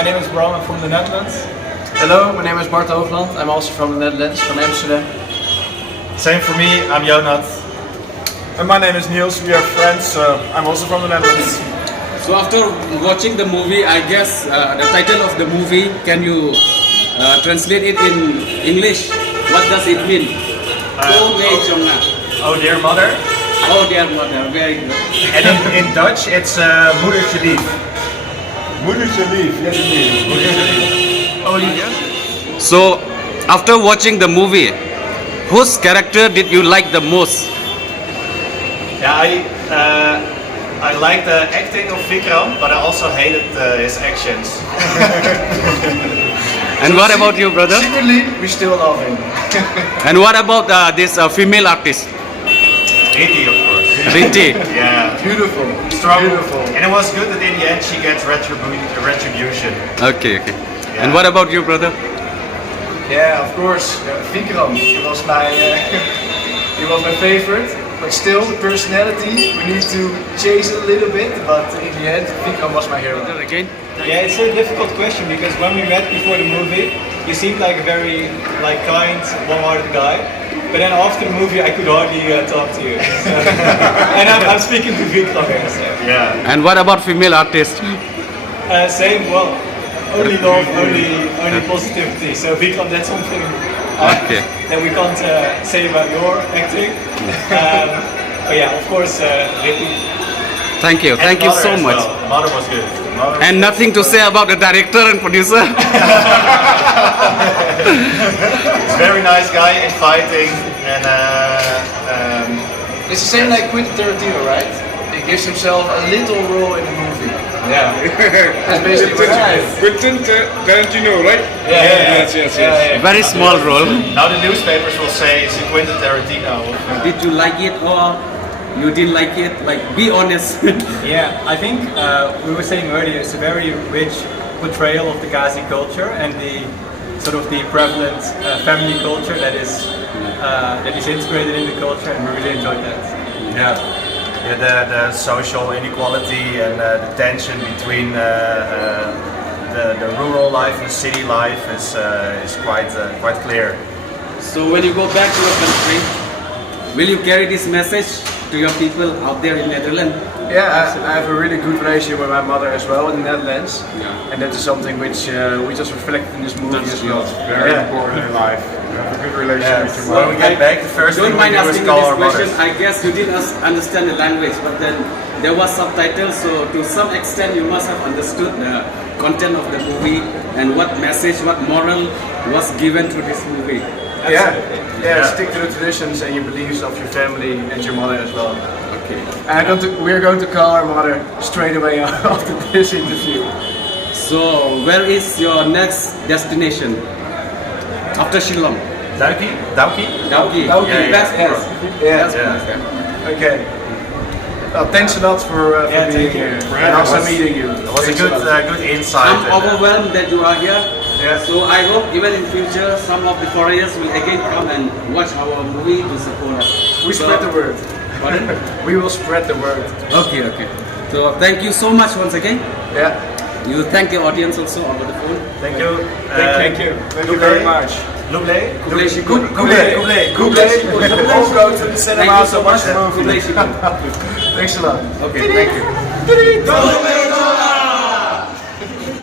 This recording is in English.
my name is Bram, I'm from the Netherlands. Hello, my name is Bart Hoogland. I'm also from the Netherlands, from Amsterdam. Same for me, I'm Jonat. And my name is Niels, we are friends, I'm also from the Netherlands. So after watching the movie, I guess the title of the movie, can you translate it in English? What does it mean? KO MEI JONG NGA. Oh dear mother. Oh dear mother, very good. And in Dutch it's moedertje lief. Moedertje lief, yes indeed. Moedertje lief. Oh yeah. So after watching the movie, whose character did you like the most? Yeah, I like the acting of Vikram, but I also hated his actions. And what about you, brother? Secretly, we still love him. And what about this female artist? RITI, of course. RITI. Yeah. Beautiful. Strong. Beautiful. And it was good that in the end she gets retribution. Okay. Yeah. And what about you, brother? Yeah, of course, Vikram. He was my favorite. But still, the personality, we need to chase it a little bit. But in the end, Vikram was my hero. Again? Yeah, it's a difficult question because when we met before the movie, you seemed like a very kind, warm-hearted guy. But then after the movie, I could hardly talk to you. So. And I'm speaking to Vikram here. So. Yeah. And what about female artist? Same, well, only love, only positivity. So Vikram, that's something that we can't say about your acting. But yeah, of course, RITI. Thank you so as much. Well. Mother was good. And nothing to say about the director and producer? He's a very nice guy in fighting and It's the same like Quentin Tarantino, right? He gives himself a little role in the movie. Yeah. That's basically what it is. Quentin Tarantino, right? Yeah. Very small role. now the newspapers will say it's a Quentin Tarantino. Did you like it or you didn't like it? Like, be honest. Yeah, I think we were saying earlier, it's a very rich portrayal of the Khasi culture and the sort of the prevalent family culture that is integrated in the culture, and we really enjoyed that. Yeah, the social inequality and the tension between the rural life and the city life is quite clear. So when you go back to your country, will you carry this message to your people out there in Netherlands? Yeah, I have a really good relationship with my mother as well in the Netherlands. Yeah. And that is something which we just reflected in this movie as well. Very important in life. Have a good relationship with your When mother. we get back, the first Don't thing we mind do is asking call you our this question. mothers. I guess you didn't understand the language, but then there was subtitles, so to some extent you must have understood the content of the movie and what message, what moral was given through this movie. Yeah, stick to the traditions and your beliefs of your family and your mother as well. Okay. And we're going to call our mother straight away after this interview. So where is your next destination after Shillong? Dauki? Dauki. Yeah, Best yes. place. Yes. Yeah. Okay. Well, thanks a lot for being here and also meeting you. It was a good insight. I'm overwhelmed that you are here. Yeah. So I hope even in future some of the foreigners will again come and watch our movie to support us. We spread the word. Pardon? We will spread the word. Okay. So thank you so much once again. Yeah. You thank the audience also over the phone. Thank you. Thank you. Thank you very much. Lublé? Google. All go to the cinema Thank you so to watch much. the movie. Kublai Shikun. Thanks a lot. Okay, thank you.